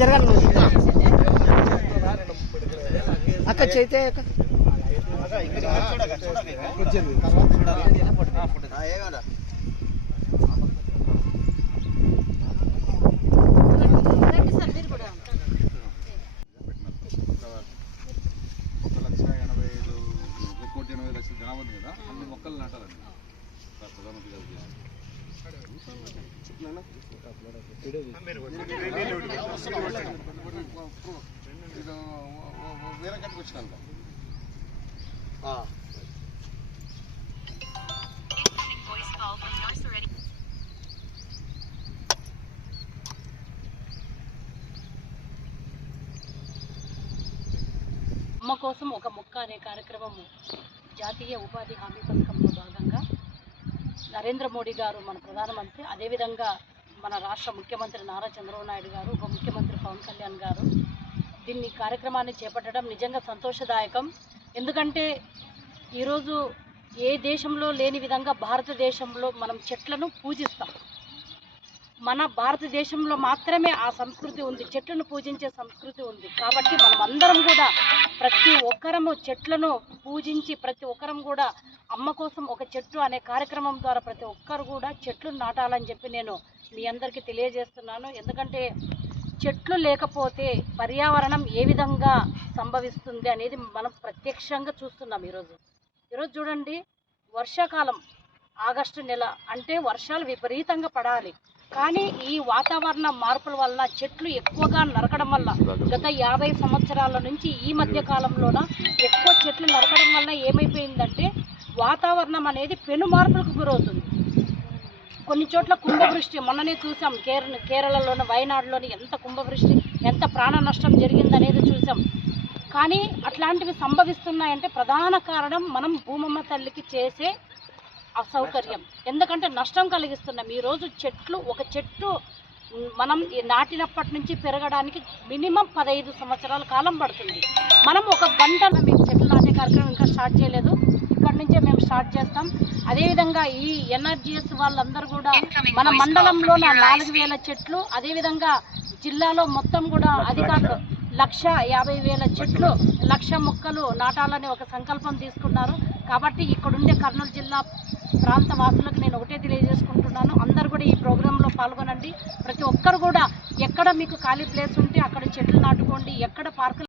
జరగండి అక్క చేతే జనాభా ఉంది కదా అన్ని మొక్కలు నాటాలండి ప్రధానమంత్రి గారు వేరే కట్టుకు వచ్చినాను అమ్మ కోసం ఒక మొక్క అనే కార్యక్రమము జాతీయ ఉపాధి హామీ పథకంలో భాగంగా నరేంద్ర మోడీ గారు మన ప్రధానమంత్రి, అదేవిధంగా మన రాష్ట్ర ముఖ్యమంత్రి నారా చంద్రబాబు నాయుడు గారు, ఉప ముఖ్యమంత్రి పవన్ కళ్యాణ్ గారు దీన్ని కార్యక్రమాన్ని చేపట్టడం నిజంగా సంతోషదాయకం. ఎందుకంటే ఈరోజు ఏ దేశంలో లేని విధంగా భారతదేశంలో మనం చెట్లను పూజిస్తాం. మన భారతదేశంలో మాత్రమే ఆ సంస్కృతి ఉంది, చెట్లను పూజించే సంస్కృతి ఉంది. కాబట్టి మనం అందరం కూడా ప్రతి ఒక్కరము చెట్లను పూజించి ప్రతి ఒక్కరం కూడా అమ్మ కోసం ఒక చెట్టు అనే కార్యక్రమం ద్వారా ప్రతి ఒక్కరు కూడా చెట్లు నాటాలని చెప్పి నేను మీ అందరికీ తెలియజేస్తున్నాను. ఎందుకంటే చెట్లు లేకపోతే పర్యావరణం ఏ విధంగా సంభవిస్తుంది అనేది మనం ప్రత్యక్షంగా చూస్తున్నాం. ఈరోజు చూడండి, వర్షాకాలం ఆగస్టు నెల అంటే వర్షాలు విపరీతంగా పడాలి. కానీ ఈ వాతావరణ మార్పుల వల్ల చెట్లు ఎక్కువగా నరకడం వల్ల గత 50 సంవత్సరాల నుంచి ఈ మధ్య కాలంలోన ఎక్కువ చెట్లు నరకడం వల్ల ఏమైపోయిందంటే వాతావరణం అనేది పెను మార్పులకు గురవుతుంది. కొన్ని చోట్ల కుంభవృష్టి మొన్ననే చూసాం, కేరళలోని వయనాడులోని ఎంత కుంభవృష్టి, ఎంత ప్రాణ నష్టం జరిగిందనేది చూసాం. కానీ అట్లాంటివి సంభవిస్తున్నాయంటే ప్రధాన కారణం మనం భూమమ్మ తల్లికి చేసే అసౌకర్యం. ఎందుకంటే నష్టం కలిగిస్తున్నాం. ఈరోజు ఒక చెట్టు మనం నాటినప్పటి నుంచి పెరగడానికి మినిమం 15 సంవత్సరాల కాలం పడుతుంది. మనం ఒక గంట మేము చెట్లు నాటే కార్యక్రమం ఇంకా స్టార్ట్ చేయలేదు, ఇక్కడి నుంచే మేము స్టార్ట్ చేస్తాం. అదేవిధంగా ఈ ఎన్ఆర్జీఎస్ వాళ్ళందరూ కూడా మన మండలంలో 4000 చెట్లు, అదేవిధంగా జిల్లాలో మొత్తం కూడా అధికారులు 1,50,000 చెట్లు, 1,00,000 మొక్కలు నాటాలని ఒక సంకల్పం తీసుకున్నారు. కాబట్టి ఇక్కడుండే కర్నూలు జిల్లా ప్రాంత వాసులకు నేను ఒకటే తెలియజేసుకుంటున్నాను, అందరూ కూడా ఈ ప్రోగ్రాంలో పాల్గొనండి. ప్రతి ఒక్కరు కూడా ఎక్కడ మీకు ఖాళీ ప్లేస్ ఉంటే అక్కడ చెట్లు నాటుకోండి, ఎక్కడ పార్కులు